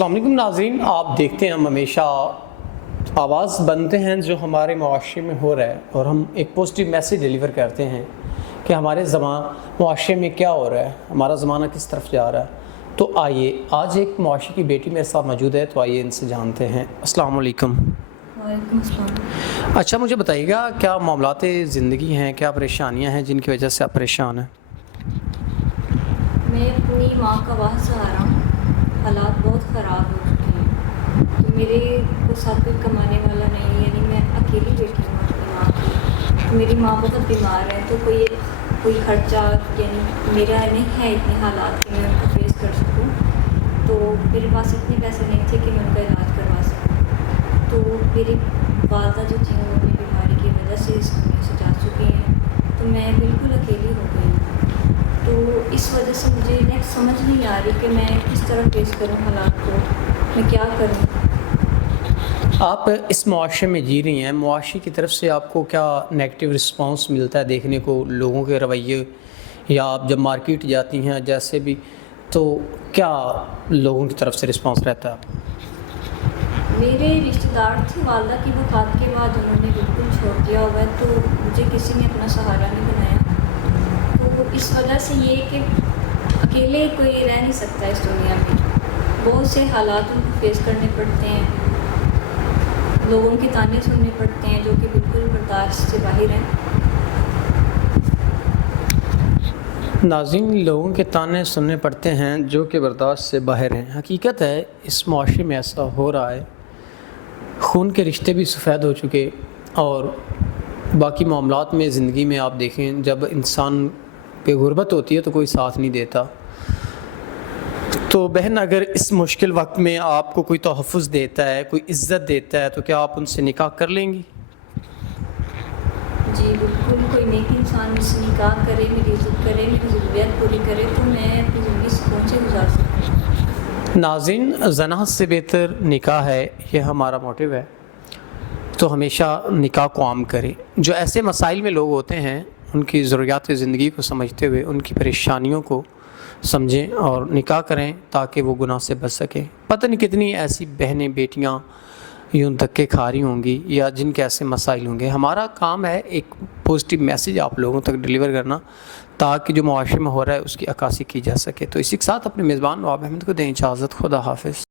अस्सलाम वालेकुम नाज़रीन, आप देखते हैं हम हमेशा आवाज़ बनते हैं जो हमारे मुआशरे में हो रहा है और हम एक पॉजिटिव मैसेज डिलीवर करते हैं कि हमारे मुआशरे में क्या हो रहा है, हमारा ज़माना किस तरफ जा रहा है। तो आइए, आज एक मुआशरे की बेटी मेरे साथ मौजूद है, तो आइए इनसे जानते हैं। अस्सलाम वालेकुम। वालेकुम अस्सलाम। अच्छा, मुझे बताइएगा, क्या मामलात ज़िंदगी हैं, क्या परेशानियाँ हैं जिनकी वजह से आप परेशान हैं? मैं अपनी माँ का वाह सहारा हूँ। हालात बहुत ख़राब हो चुके हैं, तो मेरे को साथ कोई कमाने वाला नहीं है, यानी मैं अकेली बेटी हूँ अपनी माँ की। तो मेरी माँ बहुत बीमार है, तो कोई खर्चा यानी मेरा नहीं है इतने हालात कि मैं उनको फेस कर सकूँ। तो मेरे पास इतने पैसे नहीं थे कि मैं उनका इलाज करवा सकूँ। तो मेरी वालदा जो थी वो अपनी बीमारी की वजह से इस दुनिया से जा चुकी हैं, तो मैं बिल्कुल अकेली हो गई। तो इस वजह से मुझे नेक्स्ट समझ नहीं आ रही कि मैं किस तरह फेस करूं हालात को, मैं क्या करूं। आप इस मुआशरे में जी रही हैं, मुआशरे की तरफ से आपको क्या नेगेटिव रिस्पांस मिलता है देखने को, लोगों के रवैये, या आप जब मार्केट जाती हैं जैसे भी, तो क्या लोगों की तरफ से रिस्पांस रहता है? मेरे रिश्तेदार थे, वालदा की वफ़ात के बाद उन्होंने बिल्कुल छोड़ दिया हुआ है, तो मुझे किसी ने अपना सहारा नहीं बनाया। तो इस वजह से ये कि अकेले कोई रह नहीं सकता इस दुनिया में, बहुत से हालात उनको फेस करने पड़ते हैं, लोगों के ताने सुनने पड़ते हैं जो कि बिल्कुल बर्दाश्त से बाहर हैं। नाज़रीन, लोगों के ताने सुनने पड़ते हैं जो कि बर्दाश्त से बाहर हैं। हकीकत है, इस मुआशरे में ऐसा हो रहा है। खून के रिश्ते भी सफ़ेद हो चुके, और बाकी मामलात में ज़िंदगी में आप देखें, जब इंसान पे गुर्बत होती है तो कोई साथ नहीं देता। तो बहन, अगर इस मुश्किल वक्त में आपको कोई तोहफ़्फ़ुज़ देता है, कोई इज़्ज़त देता है, तो क्या आप उनसे निकाह कर लेंगी? जी बिल्कुल, कोई नेक इंसान मुझसे निकाह करे, मेरी इज़्ज़त करे, मेरी ज़रूरियात पूरी करे, तो मैं अपनी ज़िंदगी सुकून से गुजार सकूँ। नाज़रीन, ज़ना से बेहतर निकाह है, ये हमारा मोटिव है। तो हमेशा निकाह को आम करें। जो ऐसे मसाइल में लोग होते हैं, उनकी ज़रूरियात ज़िंदगी को समझते हुए उनकी परेशानियों को समझें और निकाह करें, ताकि वो गुनाह से बच सकें। पता नहीं कितनी ऐसी बहनें बेटियां यूँ धक्के खा रही होंगी, या जिनके ऐसे मसाइल होंगे। हमारा काम है एक पॉजिटिव मैसेज आप लोगों तक डिलीवर करना, ताकि जो मुआशरे में हो रहा है उसकी अक्कासी की जा सके। तो इसी के साथ अपने मेज़बान नवाब अहमद को दें इजाज़त। खुदा हाफ़िज़।